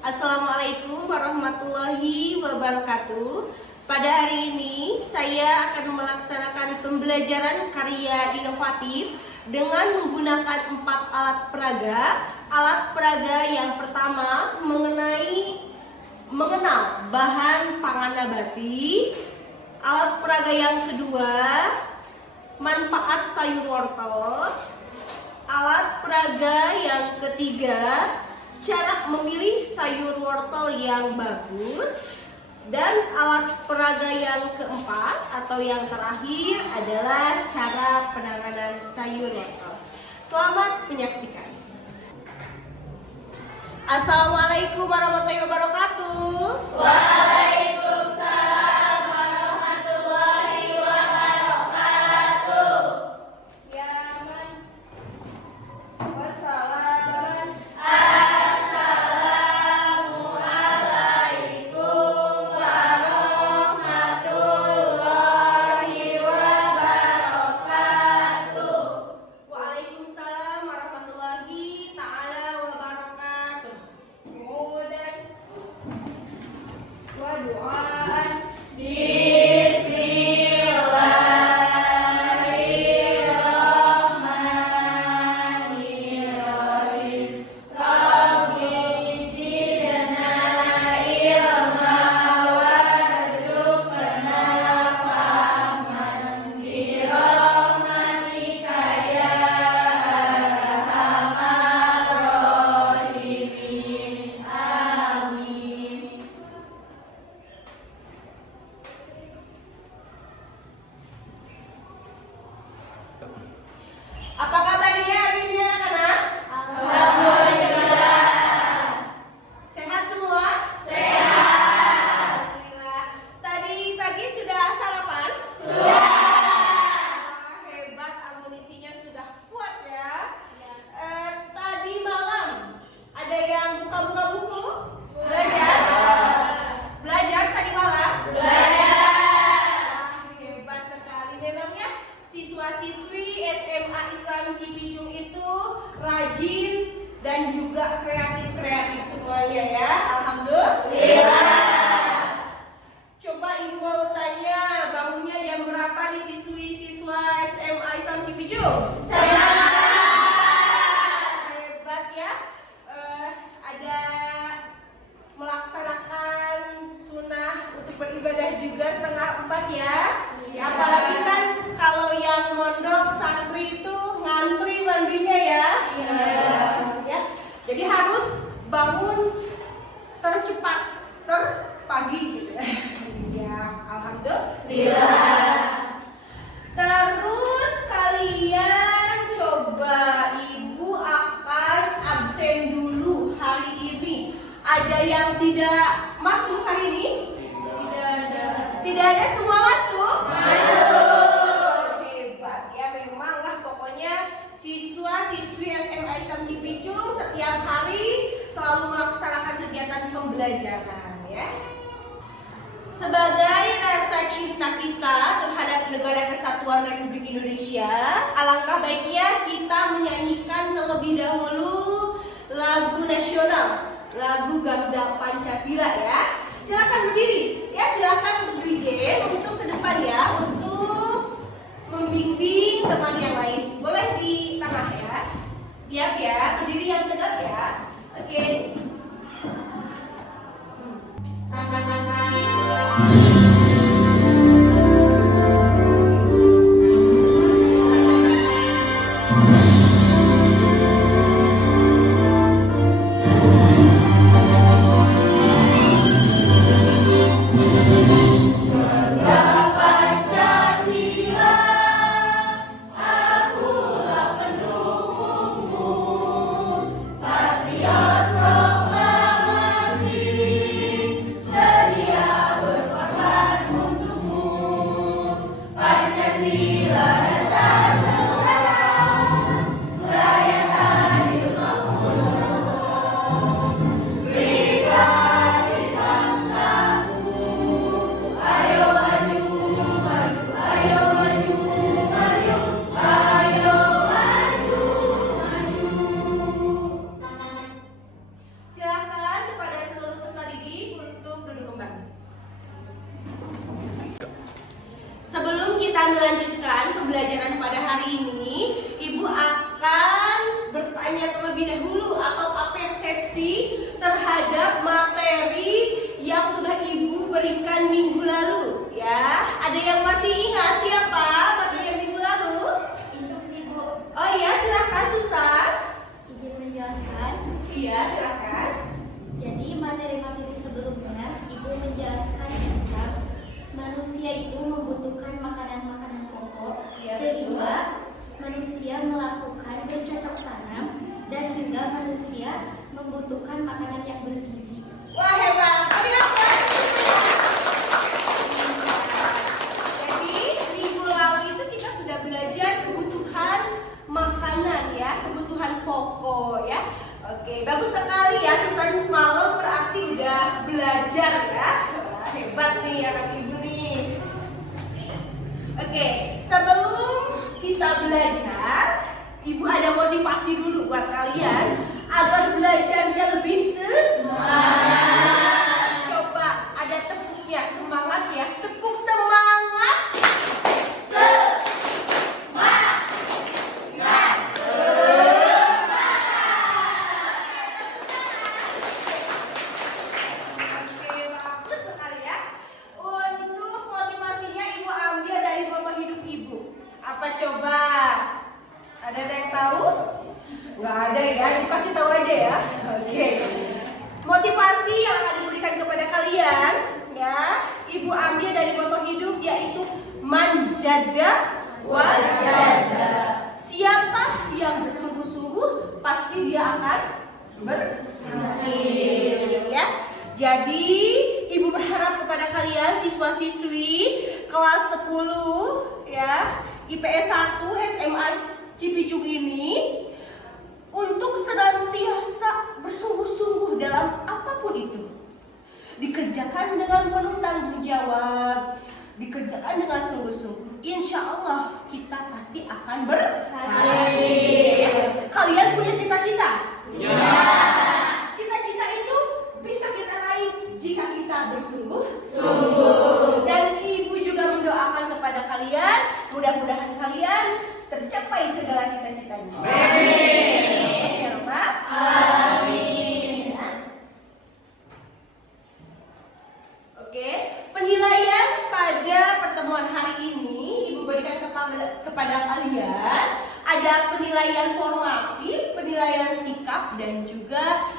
Assalamualaikum warahmatullahi wabarakatuh. Pada hari ini saya akan melaksanakan pembelajaran karya inovatif dengan menggunakan 4 alat peraga. Alat peraga yang pertama mengenal bahan pangan nabati. Alat peraga yang kedua manfaat sayur wortel. Alat peraga yang ketiga cara memilih sayur wortel yang bagus. Dan alat peraga yang keempat atau yang terakhir adalah cara penanganan sayur wortel. Selamat menyaksikan. Assalamualaikum warahmatullahi wabarakatuh. Waalaikumsalam warahmatullahi wabarakatuh. Ya man. Wassalaman. Assalamualaikum warahmatullahi wabarakatuh. Waalaikumsalam warahmatullahi ta'ala wabarakatuh. Kemudian wa du'aan. Bismillahirrahmanirrahim. Rabbi zidna ilma warzuqna fahman birahmatika ya arhamar rahimin. Amin. Apa kabarnya hari ini anak-anak? Alhamdulillah. Sehat semua? Sehat. Alhamdulillah. Tadi pagi sudah sarapan? Sudah. Hebat, amunisinya sudah kuat ya. Tadi malam ada yang buka-buka buku? Belajar? Belajar tadi malam? Belajar. Hebat sekali. Memangnya siswa-siswi SMA Islam Cipicung itu rajin dan juga kreatif semuanya ya. Alhamdulillah. Coba ibu mau tanya, bangunnya jam berapa di siswa SMA Islam Cipicung? Hebat ya. Ada melaksanakan sunnah untuk beribadah juga 3:30 ya. Apalagi kan kalau yang mondok santri itu ngantri mandinya ya. Ya. Jadi harus bangun tercepat terpagi gitu. Ya, alhamdulillah. Terus kalian coba ibu akan absen dulu hari ini. Ada yang tidak masuk hari ini? Tidak ada, semua masuk? Hebat ya, memang lah pokoknya siswa-siswi SMA Islam Cipicung setiap hari selalu melaksanakan kegiatan pembelajaran ya. Sebagai rasa cinta kita terhadap Negara Kesatuan Republik Indonesia, alangkah baiknya kita menyanyikan terlebih dahulu lagu nasional, lagu Garuda Pancasila ya. Silakan berdiri ya, silakan untuk Brigjen untuk ke depan ya, untuk membimbing teman yang lain. Boleh di tengah ya. Siap ya, berdiri yang tegak ya. Oke. Pancasila, akulah pendukungmu, patriot pro kita melanjutkan pembelajaran pada hari ini, Ibu akan bertanya terlebih dahulu atau persepsi terhadap materi yang sudah Ibu berikan minggu lalu. Ya, ada yang masih ingat siapa materi yang minggu lalu? Instruksi, Bu. Oh iya, silakan Susan. Izin menjelaskan. Iya, silakan. Jadi materi-materi sebelumnya Ibu menjelaskan tentang manusia itu membutuhkan makanan-makanan pokok Iya, sehingga manusia melakukan bercocok tanam dan hingga manusia membutuhkan makanan yang bergizi. Wah, hebat. Jadi minggu lalu itu kita sudah belajar kebutuhan makanan ya, kebutuhan pokok ya. Oke, bagus sekali ya Susan, malam berarti udah belajar ya. Wah, hebat nih anak Ibu nih. Oke, sebelum kita belajar, Ibu ada motivasi dulu buat kalian agar belajarnya lebih semangat. Coba ada tepuknya, semangat ya. Tepuk semangat. Oke, bagus sekali ya. Untuk motivasinya Ibu ambil dari moto hidup Ibu. Apa coba? Ada yang tahu? Nggak ada ya, Ibu kasih tahu aja ya. Oke. Motivasi yang akan diberikan kepada kalian ya, Ibu ambil dari moto hidup yaitu manjada wajada. Siapa yang bersungguh-sungguh pasti dia akan berhasil ya. Jadi Ibu berharap kepada kalian siswa-siswi kelas 10 ya, IPS 1 SMA Cipicung ini untuk senantiasa bersungguh-sungguh dalam apapun itu. Dikerjakan dengan penuh tanggung jawab, dikerjakan dengan sungguh-sungguh. Insya Allah kita pasti akan berhasil. Kalian punya cita-cita? Ya. Cita-cita itu bisa kita raih jika kita bersungguh-sungguh. Dan Ibu juga mendoakan kepada kalian, mudah-mudahan kalian tercapai segala cita-citanya. Amin. Ya Rabbal Alamin. Oke, penilaian pada pertemuan hari ini Ibu berikan kepada kalian ada penilaian formatif, penilaian sikap, dan juga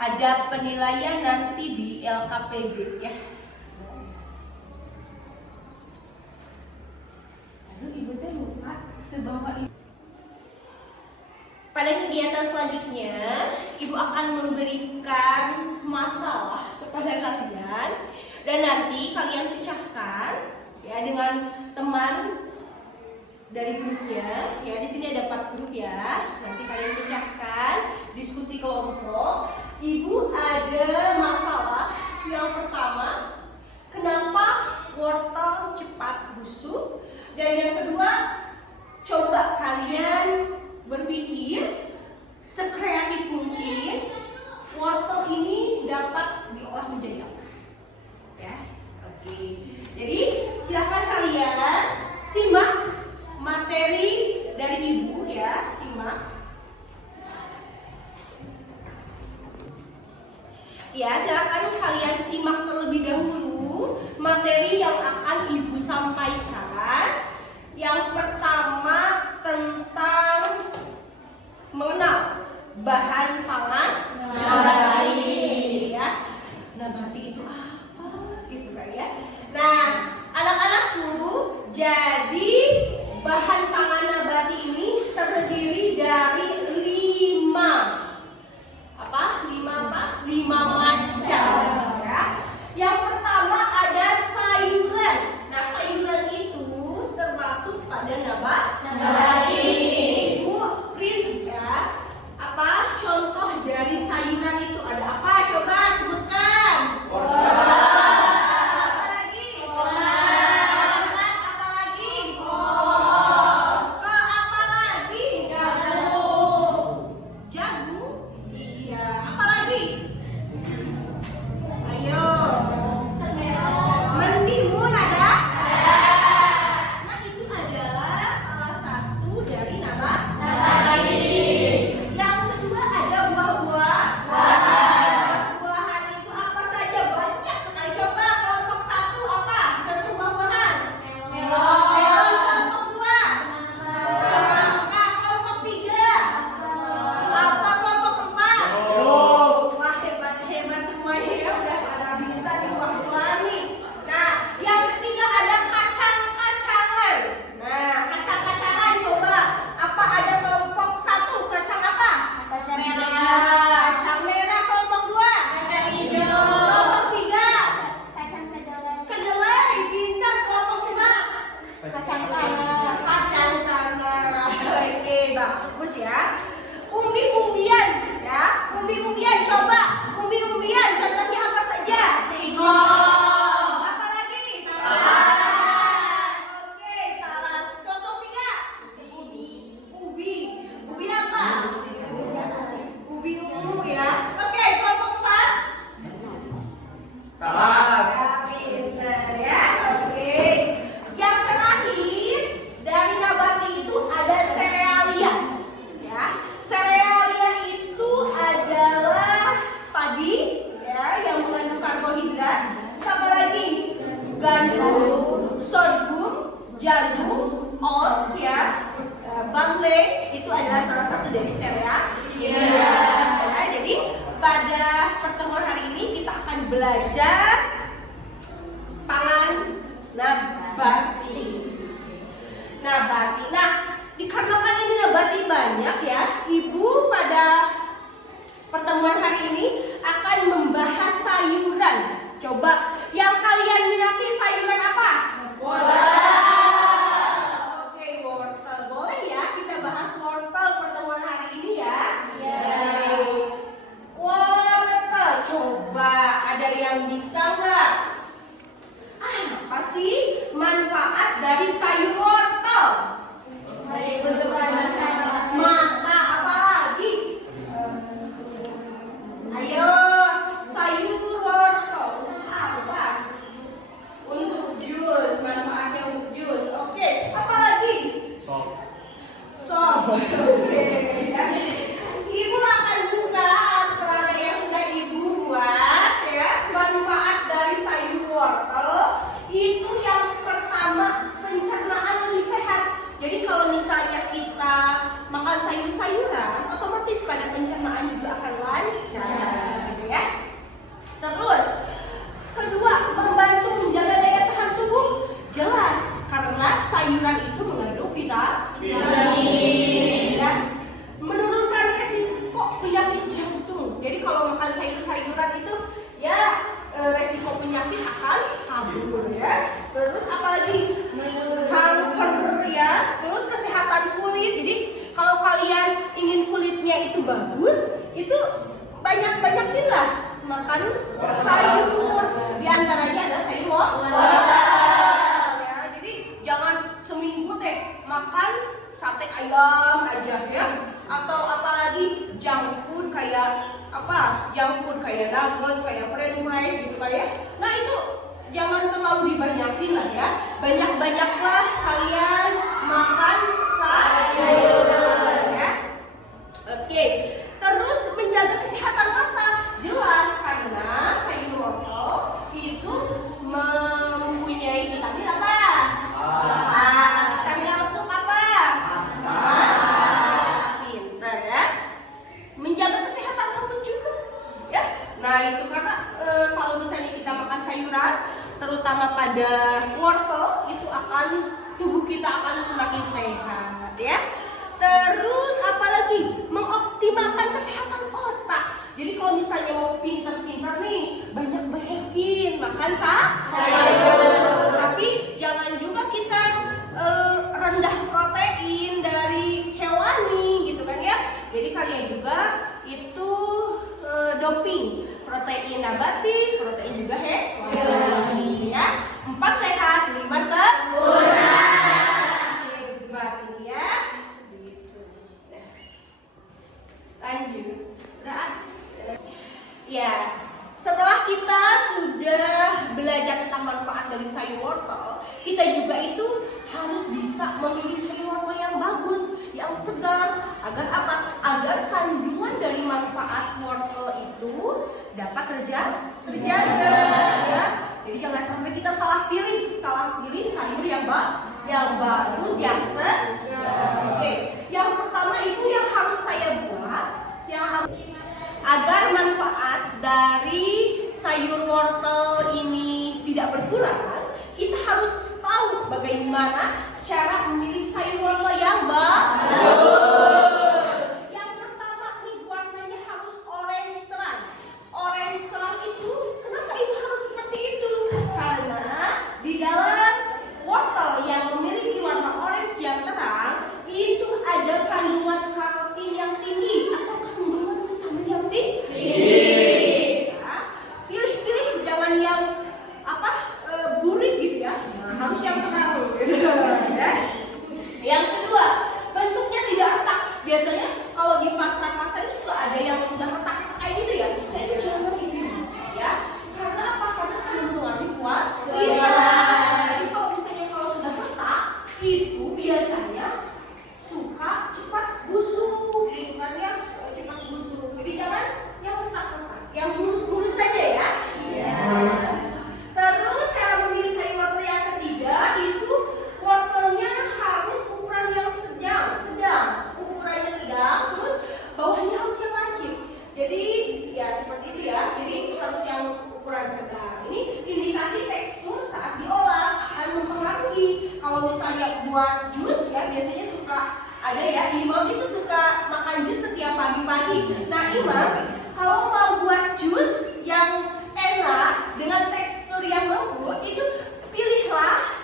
ada penilaian nanti di LKPD ya. Aduh, Ibu teh lupa terbawa ini. Pada kegiatan selanjutnya, Ibu akan memberikan masalah kepada kalian dan nanti kalian pecahkan ya dengan teman dari grupnya. Ya, di sini ada 4 grup ya. Nanti kalian pecahkan, diskusi kelompok. Ibu ada masalah yang pertama, kenapa wortel cepat busuk? Dan yang kedua, coba kalian berpikir sekreatif mungkin wortel ini dapat diolah menjadi apa? Ya, oke. Jadi silakan kalian simak materi dari Ibu ya, simak. Ya, silakan kalian simak terlebih dahulu materi yang akan Ibu sampaikan. Yang pertama tentang mengenal bahan pangan nabati ya. Nabati itu apa? Gitu kan ya. Nah, anak-anakku, jadi bahan pangan nabati ini terdiri dari 5 macam ya. Yang pertama ada sayuran. Nah, sayuran itu termasuk pada nabati. Ibu print ya, contoh belajar pangan nabati. Nabati. Nah, dikarenakan ini nabati banyak ya, Ibu pada pertemuan hari ini akan membahas sayuran. Coba yang kalian minati sayuran apa? Oke, wortel. Boleh ya kita bahas wortel pertemuan hari ini ya? Wortel. Coba ada yang bisa nggak? Apa sih manfaat dari sayur wortel? Mata, apa lagi? Ayo, sayur wortel apa? Untuk jus, manfaatnya untuk jus. Oke, apa lagi? Sop. Oke. Ibu akan buka perada yang sudah Ibu buat ya. Manfaat dari sayur wortel itu yang pertama, pencernaan lebih sehat. Jadi kalau misalnya kita makan sayur-sayuran, otomatis pada pencernaan juga akan lancar, gitu ya. Terus, kedua, membantu menjaga daya tahan tubuh. Jelas, karena sayuran itu mengandung vitamin. Ya. Menurunkan resiko penyakit jantung. Jadi kalau makan sayur-sayuran itu, ya resiko penyakit akan kabur ya. Terus apalagi? Kanker ya. Terus kesehatan kulit. Jadi kalau kalian ingin kulitnya itu bagus, itu banyak-banyakin lah makan sayur. Di antaranya ada sayur wortel. Ya, jadi jangan seminggu makan sate ayam aja ya. Atau apalagi junk food kayak apa? Junk food kayak nugget, kayak french fries gitu kayak. Nah itu jangan terlalu dibanyakin lah ya. Banyak-banyaklah kalian makan sayur ya. Oke. Terus menjaga kesehatan mata. Jelas karena sayur wortel itu mempunyai vitamin apa? Vitamin A untuk apa? Pintar ya. Menjaga kesehatan rambut juga ya. Nah itu karena kalau misalnya kita makan sayuran, terutama pada wortel, itu akan tubuh kita akan semakin sehat ya. Terus apalagi mengoptimalkan kesehatan otak. Jadi kalau misalnya mau pintar-pintar nih, banyak-banyakin makan sayur. Tapi jangan juga kita rendah protein dari hewani gitu kan ya. Jadi kalian juga itu doping, protein nabati, protein juga hewani ya. 4 sehat, 5 sempurna. Hebat ini ya. Gitu. Lanjut. Ya, setelah kita sudah belajar tentang manfaat dari sayur wortel, kita juga itu harus bisa memilih sayur wortel yang bagus, yang segar, agar apa? Agar kandungan dari manfaat wortel itu dapat terjaga ya. Jadi jangan sampai kita salah pilih sayur yang bagus, yang segar. Oke, yang pertama itu yang harus saya buat, agar manfaat dari sayur wortel ini tidak berkurang, kita harus tahu bagaimana cara memilih sayur wortel yang bagus. Yang pertama nih, warnanya harus orange terang. Orange terang itu, kenapa itu harus seperti itu? Karena di dalam wortel yang memiliki warna orange yang terang, itu ada kandungan karotin yang tinggi atau kandungan vitamin yang tinggi. Nah, pilih jangan yang burik gitu ya. Harus yang terang gitu ya. Yang kedua, bentuknya tidak ada ya, Imam itu suka makan jus setiap pagi-pagi. Nah Imam, kalau mau buat jus yang enak dengan tekstur yang lembut, itu pilihlah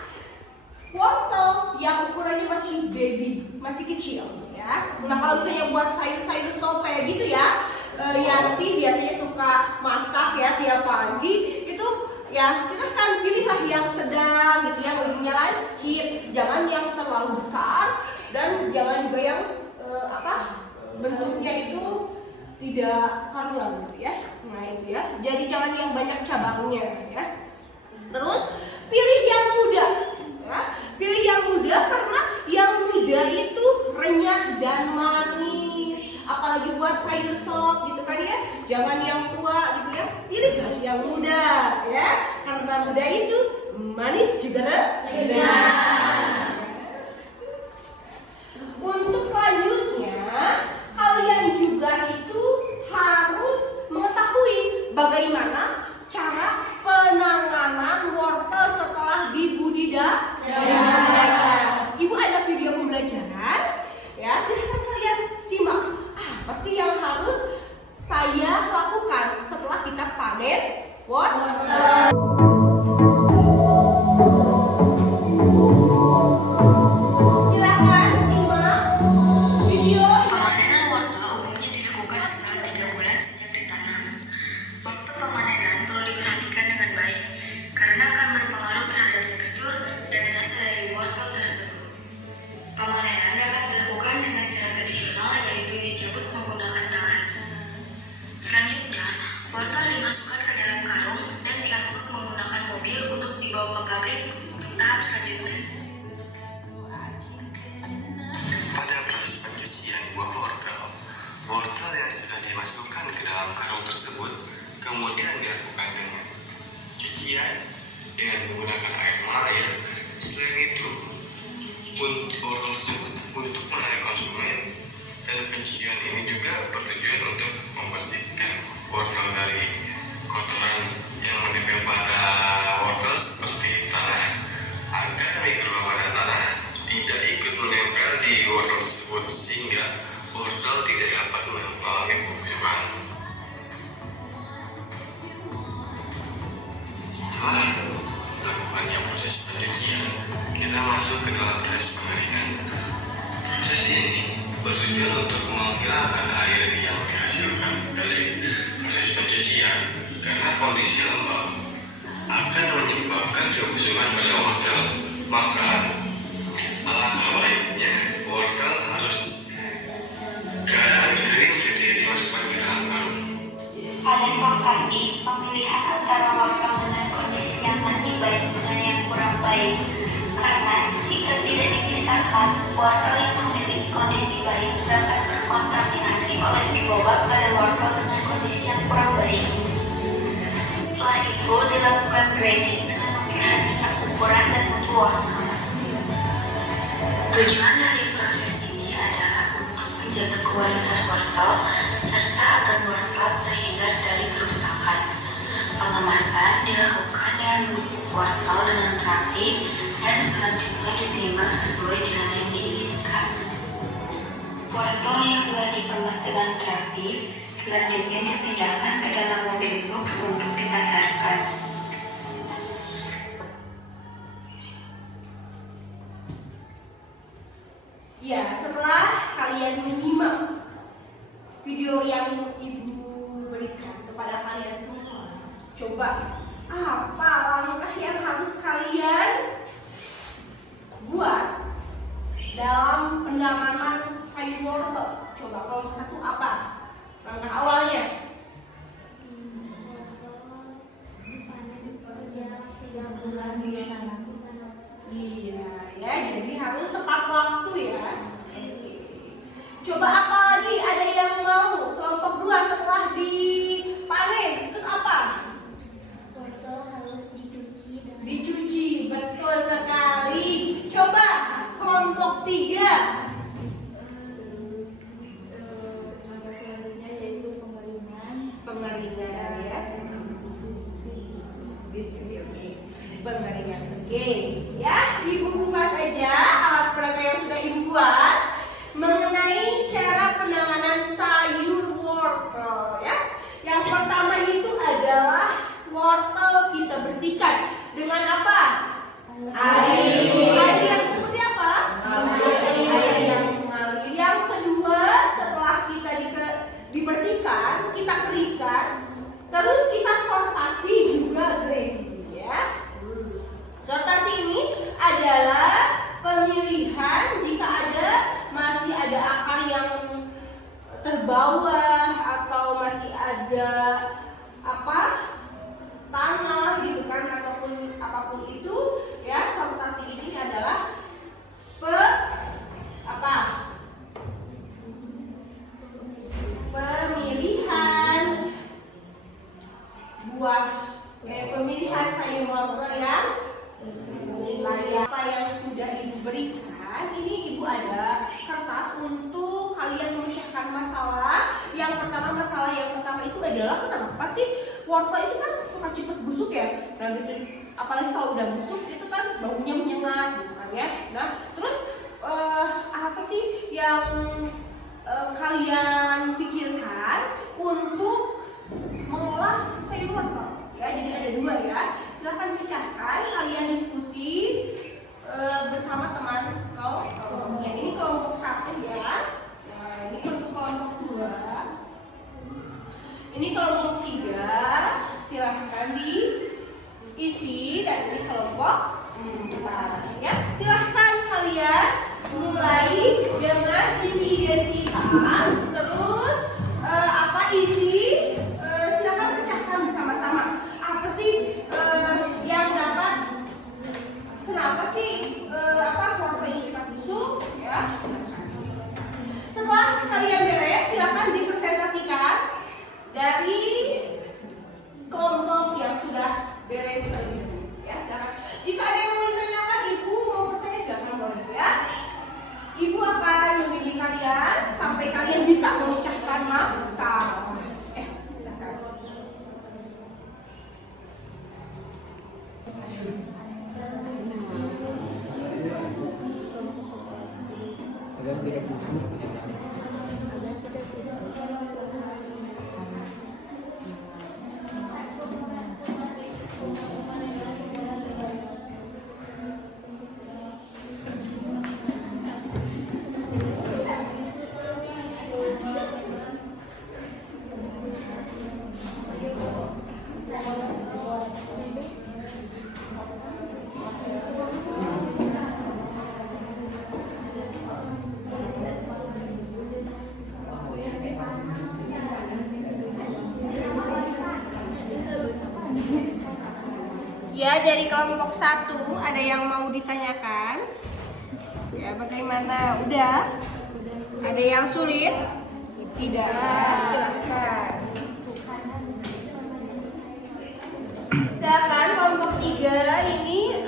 wortel yang ukurannya masih baby, masih kecil ya. Nah kalau misalnya buat sayur-sayur sope gitu ya, Yanti biasanya suka masak ya tiap pagi, itu ya silahkan pilihlah yang sedang gitu ya, ujungnya lancip, jangan yang terlalu besar dan jangan juga yang bentuknya itu tidak karuan gitu ya. Nah itu ya, jadi jangan yang banyak cabangnya ya. Terus pilih yang muda ya. Pilih yang muda karena yang muda itu renyah dan manis, apalagi buat sayur sop gitu kan ya. Jangan yang tua gitu ya, pilihlah yang muda ya, karena muda itu manis juga renyah. Untuk selanjutnya, kalian juga itu harus mengetahui bagaimana cara penanganan wortel setelah dibudidayakan. Ibu ada video pembelajaran, ya silahkan kalian simak. Apa sih yang harus saya lakukan setelah kita panen wortel? Kemudian dilakukan dengan cucian dengan menggunakan air mengalir. Selain itu, wortel tersebut untuk menarik konsumen, dan penyucian ini juga bertujuan untuk membersihkan wortel dari kotoran yang menempel pada wortel seperti tanah, agar mikroba pada tanah tidak ikut menempel di wortel tersebut sehingga wortel tidak dapat mengalami pembusukan. Setelah dilakukannya proses pencucian, kita masuk ke dalam proses pengeringan. Proses ini bertujuan untuk menghilangkan air yang dihasilkan dari proses pencucian, karena kondisi lembab akan menyebabkan kebusukan pada wortel. Maka alangkah baiknya wortel harus keadaan kering ketika dimasukkan ke dalam karung. Pada lokasi pemilihan antara wortel dengan kondisi yang masih baik dengan yang kurang baik, karena jika tidak dipisahkan, wortel yang memiliki kondisi baik dapat terkontaminasi oleh mikroba pada wortel dengan kondisi yang kurang baik. Setelah itu dilakukan grading dengan memperhatikan ukuran dan mutu wortel. Tujuan dari proses ini adalah untuk menjaga kualitas wortel serta agar wortel terhindar dari kerusakan. Pengemasan dilakukan dengan membungkus wortel dengan rapi dan selanjutnya ditimbang sesuai dengan yang diinginkan. Wortel yang telah dikemas dengan rapi selanjutnya dipindahkan ke dalam mobil box untuk dipasarkan. Ya, setelah kalian menyimak video yang Ibu berikan kepada kalian semua, coba apa langkah yang harus kalian buat dalam penanganan sayur wortel? Coba kelompok satu apa langkah awalnya? Iya ya, jadi harus tepat waktu ya. Coba apa lagi, ada yang mau kelompok dua setelah dipanen, terus apa? Wortel harus dicuci dengan Dicuci, betul sekali. Coba kelompok tiga. selanjutnya yaitu pengeringan. Pengeringan ya. Pengeringan. Oke, ya Ibu buka saja alat peraga yang sudah Ibu buat. pemilihan sayur wortel yang layak. Apa yang sudah ibu berikan, ini ibu ada kertas untuk kalian memecahkan masalah. Yang pertama itu adalah kenapa sih wortel itu kan suka cepat busuk ya? Nah gitu, apalagi kalau udah busuk itu kan baunya menyengat gitu kan ya. Nah terus apa sih yang kalian pikirkan untuk mengolah sayur wortel? Ya, jadi ada 2 ya. Silahkan pecahkan, kalian diskusi bersama teman kelompoknya. Ini kelompok 1 ya. Nah, ini untuk kelompok 2. Ini kelompok 3. Silahkan diisi, dan ini kelompok 4 ya. Silahkan kalian mulai dengan isi identitas, terus apa isi, silakan pecahkan bersama-sama. Apa sih yang dapat, kenapa sih wortel ini cepat busuk ya? Setelah kalian beres, silakan dipresentasikan dari kelompok yang sudah beres terlebih dahulu ya. Silakan. Jika ada yang mau ditanyakan, ibu mau bertanya, silakan boleh ya. Ibu akan membimbing kalian sampai kalian bisa memecahkan masalah. Silakan. Agar tidak busuk. Ya, dari kelompok 1 ada yang mau ditanyakan? Ya, bagaimana? Udah? Ada yang sulit? Tidak. Silahkan. Silakan kelompok 3 ini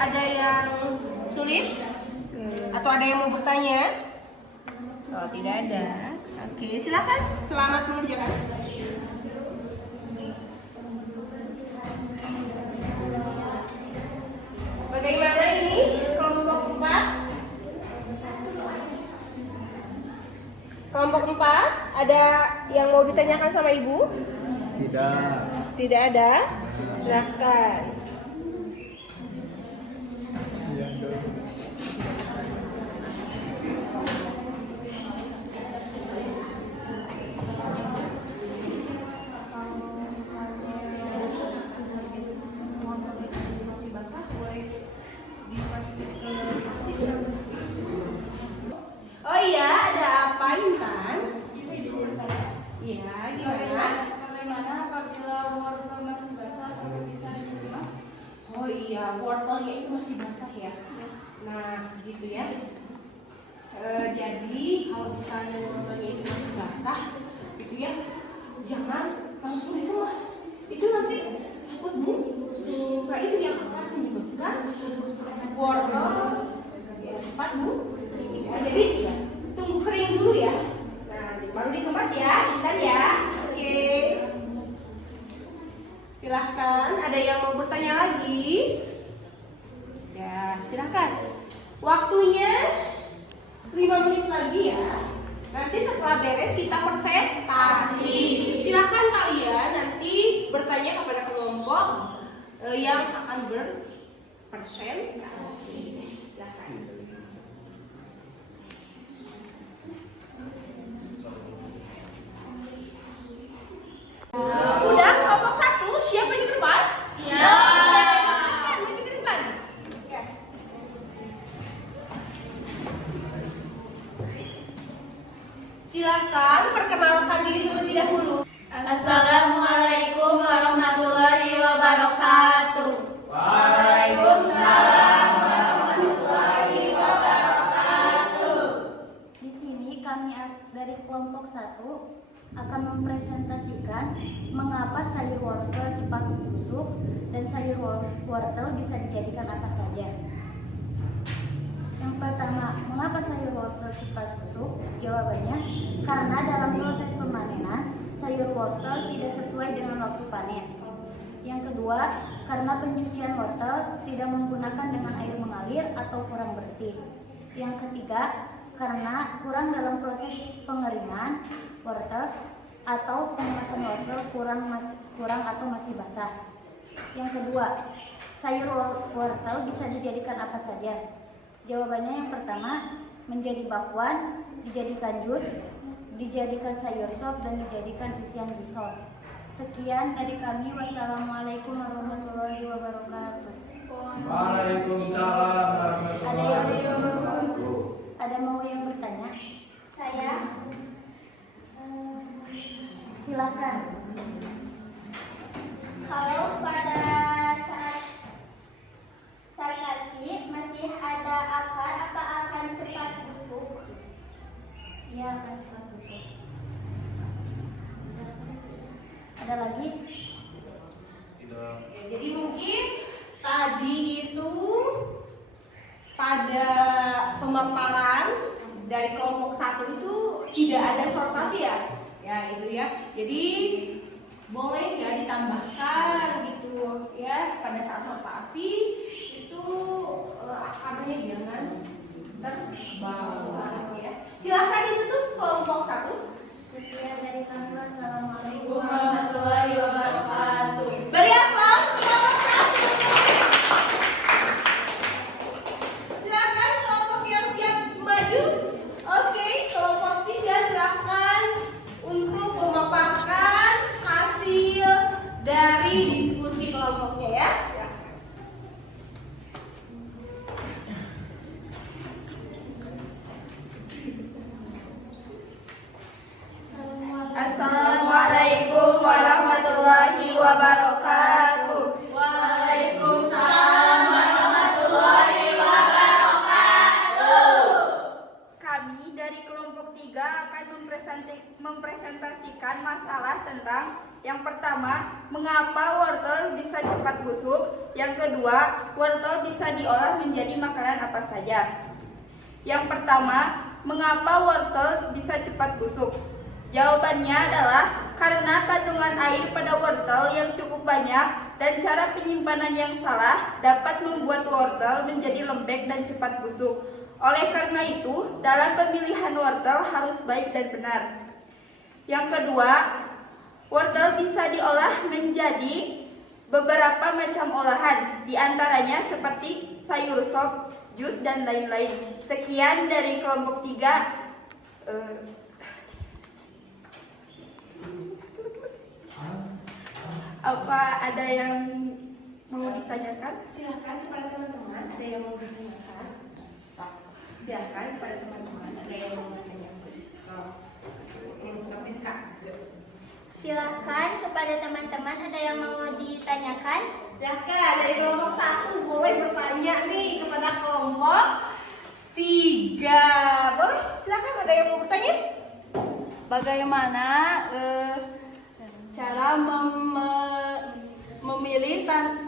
ada yang sulit? Atau ada yang mau bertanya? Oh, tidak ada. Oke, silakan. Selamat mengerjakan. Bagaimana ini kelompok 4? Kelompok 4 ada yang mau ditanyakan sama ibu? Tidak. Tidak ada. Silakan. Oh iya, ada apa Intan? Iya, gimana? Bagaimana apabila wortel masih basah atau bisa dikemas? Oh iya, wortelnya itu masih basah ya. Nah, gitu ya. Jadi kalau misalnya wortelnya itu masih basah, gitu ya, jangan langsung dikemas. Itu nanti takut busuk. Nah, itu yang akan menyebabkan wortel ya cepat busuk. Ya, jadi tunggu kering dulu ya. Nah, baru dikemas ya, Intan ya. Oke. Silahkan, ada yang mau bertanya lagi? Ya, silahkan. Waktunya 5 menit lagi ya. Nanti setelah beres kita presentasi. Silahkan kalian nanti bertanya kepada kelompok yang akan berpresentasi. Silahkan. Udah, kelompok 1 siap maju ke depan? Siap. Maju ke depan. Ya. Silakan perkenalkan diri terlebih dahulu. Assalamualaikum warahmatullahi wabarakatuh. Waalaikumsalam. Di sini kami dari kelompok 1 akan mempresentasikan mengapa sayur wortel busuk, dan sayur wortel bisa dijadikan apa saja. Yang pertama, mengapa sayur wortel cepat busuk? Jawabannya, karena dalam proses pemanenan, sayur wortel tidak sesuai dengan waktu panen. Yang kedua, karena pencucian wortel tidak menggunakan dengan air mengalir atau kurang bersih. Yang ketiga, karena kurang dalam proses pengeringan wortel atau pengemasan wortel kurang atau masih basah. Yang kedua, sayur wortel bisa dijadikan apa saja? Jawabannya yang pertama, menjadi bakwan, dijadikan jus, dijadikan sayur sop, dan dijadikan isian risol. Sekian dari kami. Wassalamualaikum warahmatullahi wabarakatuh. Waalaikumsalam warahmatullahi wabarakatuh. Ada mau yang bertanya? Saya. Silakan. Kalau pada saat kasih masih ada akar, apa akan cepat busuk? Iya, akan cepat busuk. Ada lagi? Tidak. Ya, jadi mungkin tadi itu pada pemaparan dari kelompok 1 itu tidak ada sortasi ya. Ya, itu ya. Jadi boleh ya ditambahkan gitu ya pada saat sortasi itu akarnya jangan terbawah ya. Silakan ditutup kelompok 1. Sekian dari kami. Wassalamualaikum warahmatullahi wabarakatuh. Beri apa? Kelompok 1. Silakan kelompok yang siap maju. Oke, kelompok 3 silakan untuk memaparkan hasil dari diskusi kelompoknya ya. Silakan. Assalamualaikum warahmatullahi wabarakatuh. Waalaikumsalam warahmatullahi wabarakatuh. Kami dari kelompok 3 akan mempresentasikan masalah tentang yang pertama, mengapa wortel bisa cepat busuk. Yang kedua, wortel bisa diolah menjadi makanan apa saja. Yang pertama, mengapa wortel bisa cepat busuk? Jawabannya adalah karena kandungan air pada wortel yang cukup banyak dan cara penyimpanan yang salah dapat membuat wortel menjadi lembek dan cepat busuk. Oleh karena itu, dalam pemilihan wortel harus baik dan benar. Yang kedua, wortel bisa diolah menjadi beberapa macam olahan, diantaranya seperti sayur sop, jus, dan lain-lain. Sekian dari kelompok 3. Apa ada yang mau ditanyakan? Silakan kepada teman-teman, ada yang mau ditanyakan? Silakan kepada teman-teman, ada yang mau ditanyakan? Silakan kepada teman-teman, ada yang mau ditanyakan? Silakan dari kelompok 1 boleh bertanya nih kepada kelompok 3. Boleh? Silakan, ada yang mau bertanya? Bagaimana cara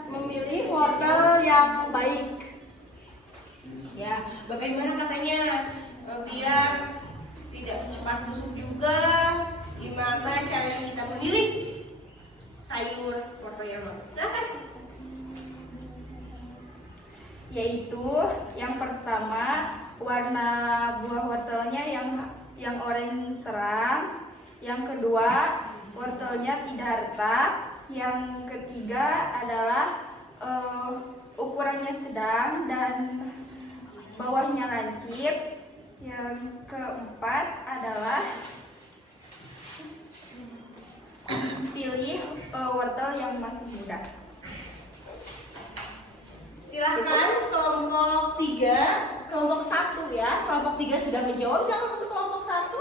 memilih wortel yang baik? Ya, bagaimana katanya biar tidak cepat busuk juga? Gimana caranya kita memilih sayur wortel yang bagus? Silakan. Yaitu yang pertama, warna buah wortelnya yang oranye terang. Yang kedua, wortelnya tidak retak. Yang ketiga adalah ukurannya sedang dan bawahnya lancip. Yang keempat adalah pilih wortel yang masih muda. Silakan kelompok 3, kelompok 1 ya. Kelompok 3 sudah menjawab. Silakan untuk kelompok 1.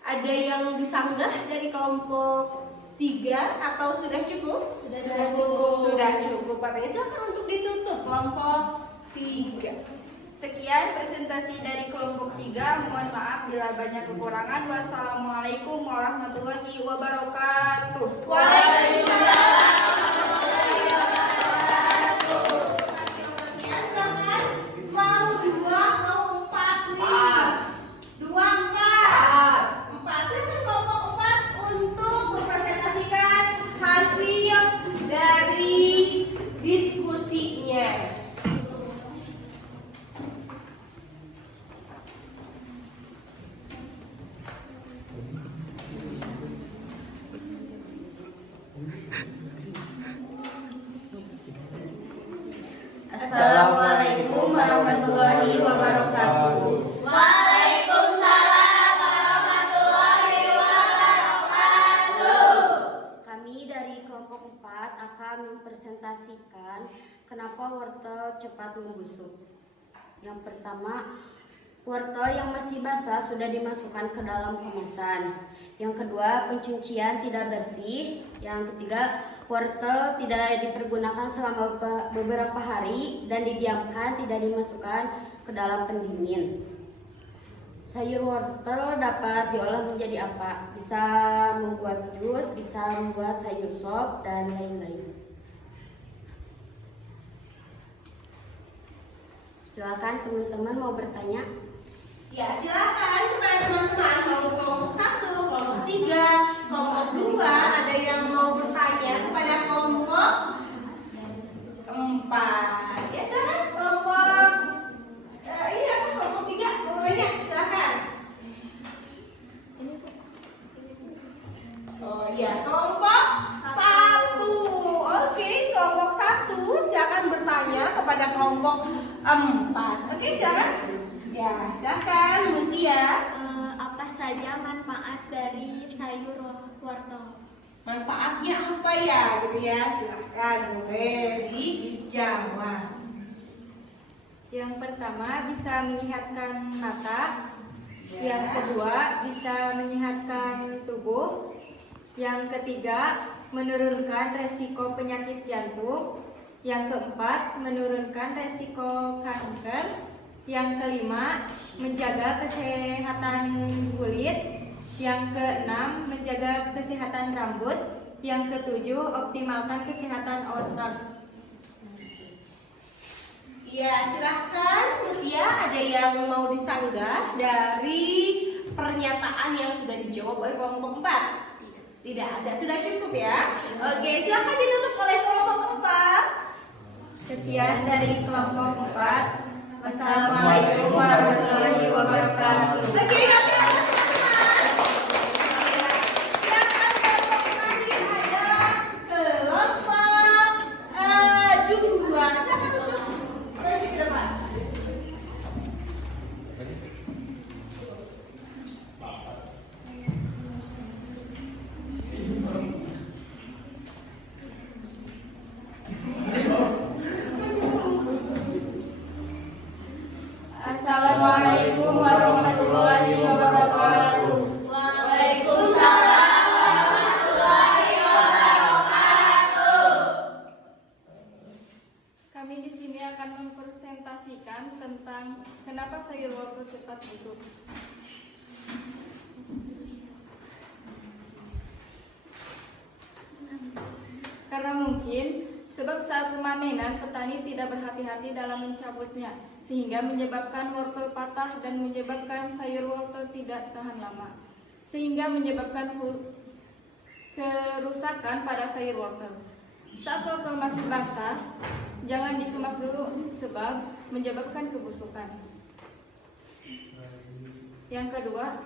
Ada yang disanggah dari kelompok 3 atau sudah cukup? Sudah cukup. Sudah cukup katanya. Silakan untuk ditutup kelompok 3. Sekian presentasi dari kelompok 3. Mohon maaf bila banyak kekurangan. Wassalamualaikum warahmatullahi wabarakatuh. Waalaikumsalam. Wassalamualaikum warahmatullahi wabarakatuh. Waalaikumsalam warahmatullahi wabarakatuh. Kami dari kelompok 4 akan mempresentasikan kenapa wortel cepat membusuk. Yang pertama, wortel yang masih basah sudah dimasukkan ke dalam kemasan. Yang kedua, pencucian tidak bersih. Yang ketiga, wortel tidak dipergunakan selama beberapa hari dan didiamkan, tidak dimasukkan ke dalam pendingin. Sayur wortel dapat diolah menjadi apa? Bisa membuat jus, bisa membuat sayur sop, dan lain-lain. Silakan teman-teman mau bertanya. Ya, silakan kepada teman-teman mau kelompok 1, kelompok 3, kelompok 2, ada yang mau bertanya kepada kelompok 4. Ya, silakan kelompok kelompok 3, kelompoknya silakan. Oh iya, kelompok 1. Oke, kelompok 1 silakan bertanya kepada kelompok 4. Oke, silakan. Ya, silakan Mutia. Apa saja manfaat dari sayur wortel? Manfaatnya apa ya, gitu ya? Silakan boleh dijawab. Yang pertama bisa menyehatkan mata. Yang kedua bisa menyehatkan tubuh. Yang ketiga menurunkan resiko penyakit jantung. Yang keempat menurunkan resiko kanker. Yang kelima menjaga kesehatan kulit. Yang keenam menjaga kesehatan rambut. Yang ketujuh optimalkan kesehatan otak. Ya, silahkan Mutia, ada yang mau disanggah dari pernyataan yang sudah dijawab oleh kelompok 4? Tidak ada, sudah cukup ya. Oke, silahkan ditutup oleh kelompok 4. Sekian dari kelompok 4. Wassalamualaikum warahmatullahi wabarakatuh. Oke, silakan kelompok tadi ada kelompok 2. Silakan tutup. Berarti ke depan. Assalamualaikum warahmatullahi wabarakatuh. Waalaikumsalam warahmatullahi wabarakatuh. Kami di sini akan mempresentasikan tentang kenapa sayur wortel cepat busuk. Karena mungkin sebab saat pemanenan petani tidak berhati-hati dalam mencabutnya, sehingga menyebabkan wortel patah dan menyebabkan sayur wortel tidak tahan lama, sehingga menyebabkan kerusakan pada sayur wortel. Saat wortel masih basah, jangan dikemas dulu sebab menyebabkan kebusukan. Yang kedua,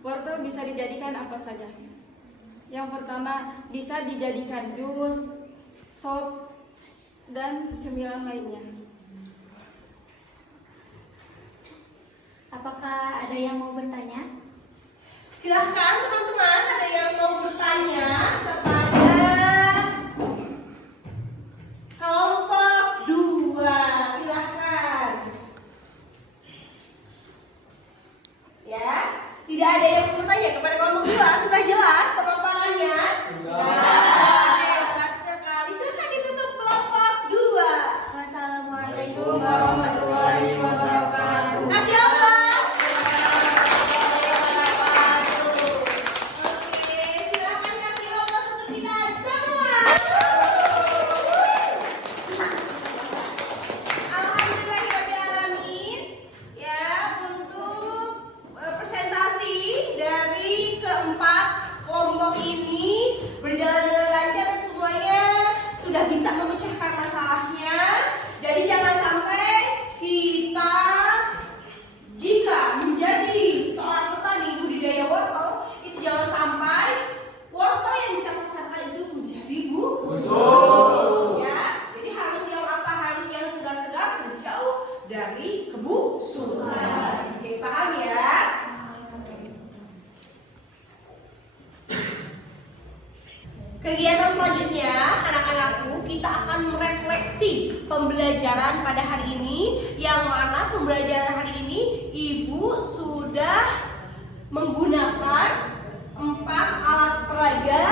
wortel bisa dijadikan apa saja. Yang pertama, bisa dijadikan jus, sop, dan cemilan lainnya. Apakah ada yang mau bertanya? Silahkan teman-teman, ada yang mau bertanya kepada kelompok 2. Silahkan. Ya, tidak ada yang mau bertanya kepada kelompok 2. Sudah jelas pemaparannya? Hebat sekali. Silahkan ditutup kelompok 2. Wassalamualaikum warahmatullahi wabarakatuh. Kasih apa? Kegiatan selanjutnya, anak-anakku, kita akan merefleksi pembelajaran pada hari ini. Yang mana pembelajaran hari ini Ibu sudah menggunakan 4 alat peraga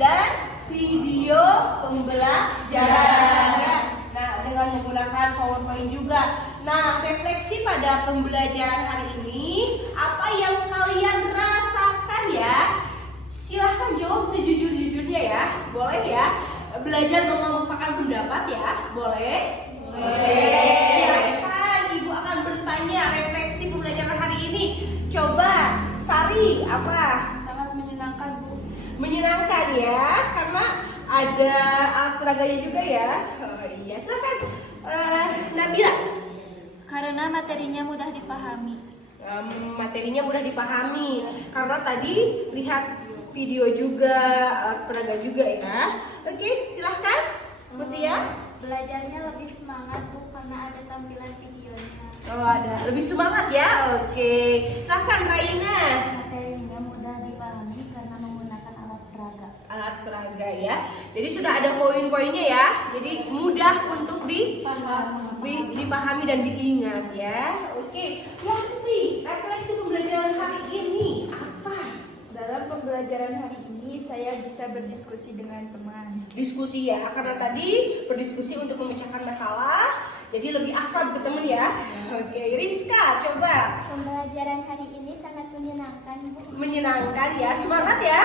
dan video pembelajaran ya. Nah, dengan menggunakan PowerPoint juga. Nah, refleksi pada pembelajaran hari ini, apa yang kalian rasakan ya? Silahkan jawab sejujur-jujurnya ya. Boleh ya? Belajar mengemukakan pendapat ya. Boleh? Boleh. Silahkan, Ibu akan bertanya refleksi pembelajaran hari ini. Coba, Sari, apa? Sangat menyenangkan, Bu. Menyenangkan ya, karena ada alat peraganya juga ya. Oh, iya, silahkan. Nabila. Karena materinya mudah dipahami. Materinya mudah dipahami karena tadi lihat video juga, alat peraga juga ya. Oke, silahkan Mutia. Belajarnya lebih semangat Bu karena ada tampilan videonya. Oh, ada lebih semangat ya. Oke, silahkan Raina. Materinya mudah dipahami karena menggunakan alat peraga. Alat peraga ya. Jadi sudah ada poin-poinnya ya. Jadi mudah untuk dipahami dan diingat ya. Oke, Yanti, refleksi pembelajaran hari ini apa? Dalam pembelajaran hari ini saya bisa berdiskusi dengan teman. Diskusi ya, karena tadi berdiskusi untuk memecahkan masalah, jadi lebih akrab ke teman ya. Oke, Rizka, coba. Pembelajaran hari ini sangat menyenangkan Bu. Menyenangkan ya, semangat ya.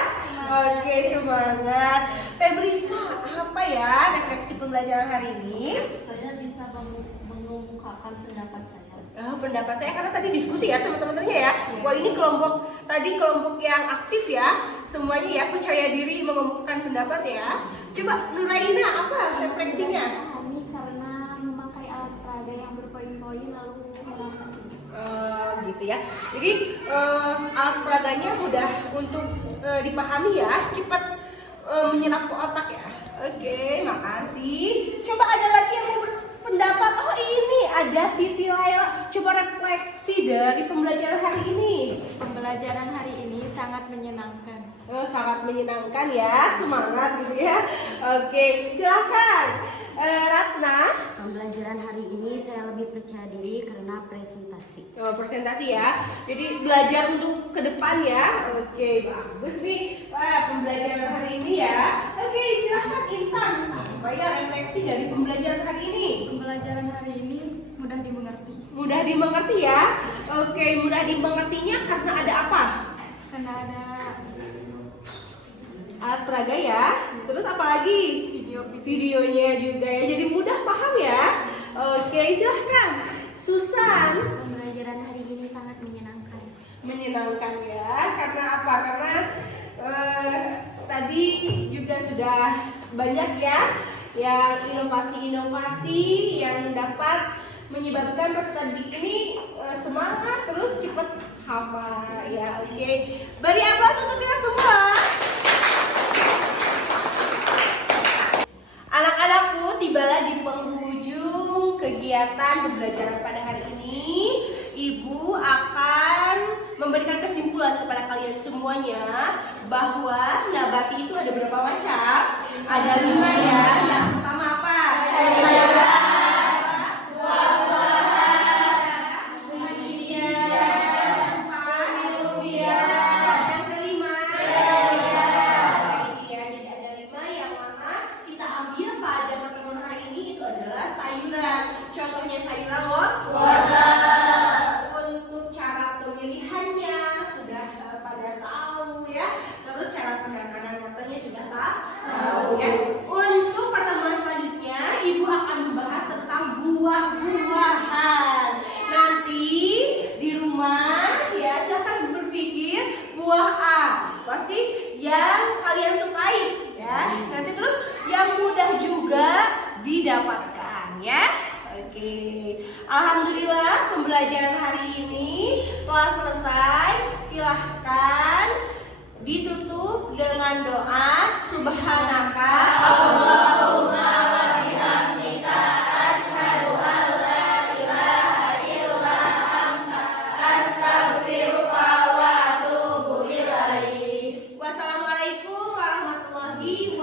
Oke, semangat. Febrisa, apa ya refleksi pembelajaran hari ini? Saya bisa mengemukakan pendapat saya. Pendapat saya karena tadi diskusi ya teman-temannya ya. Wah, ini kelompok yang aktif ya. Semuanya ya percaya diri mengemukakan pendapat ya. Coba Nuraina, apa refleksinya? Kami karena memakai alat peraga yang berpoin-poin lalu melakukan Gitu ya. Jadi alat peraganya mudah untuk dipahami ya, cepat menyerap ke otak ya. Oke, makasih. Coba ada lagi yang mau berpendapat. Oh, ini ada Siti Laila. Coba refleksi dari pembelajaran hari ini. Pembelajaran hari ini sangat menyenangkan. Oh, sangat menyenangkan ya, semangat gitu ya. Oke, silakan Ratna. Pembelajaran hari ini saya lebih percaya diri karena presentasi. Oh, presentasi ya. Jadi belajar untuk ke depan ya. Oke, bagus nih. Wah, pembelajaran hari ini ya. Oke, silahkan Intan. Apa ya refleksi dari pembelajaran hari ini? Pembelajaran hari ini mudah dimengerti. Mudah dimengerti ya. Oke, mudah dimengertinya karena ada apa? Karena ada Alat peraga ya. Terus apa lagi? Videonya juga ya. Jadi mudah paham ya. Oke, silahkan Susan. Pembelajaran hari ini sangat menyenangkan. Menyenangkan ya. Karena apa? Karena tadi juga sudah banyak ya yang inovasi-inovasi yang dapat menyebabkan peserta didik ini semangat terus cepat hafal ya. Oke, beri aplaus untuk kita semua. Anak-anakku, tibalah di penghujung kegiatan pembelajaran pada hari ini. Ibu akan memberikan kesimpulan kepada kalian semuanya bahwa nabati itu ada berapa macam? Ada 5 ya. Yang pertama apa? Sayuran. Contohnya sayuran wortel. Untuk cara pemilihannya sudah pada tahu ya. Terus cara penanganan wortelnya sudah tahu ya. Untuk pertemuan selanjutnya Ibu akan membahas tentang buah-buahan. Nanti di rumah ya silahkan berpikir buah apa sih yang kalian sukai ya. Nanti terus yang mudah juga didapatkan ya. Oke, alhamdulillah pembelajaran hari ini telah selesai. Silahkan ditutup dengan doa subhanaka Allahumma wa bihamdika asyhadu an la ilaha illa anta astaghfiruka wa atubu ilaik. Wassalamualaikum warahmatullahi wabarakatuh.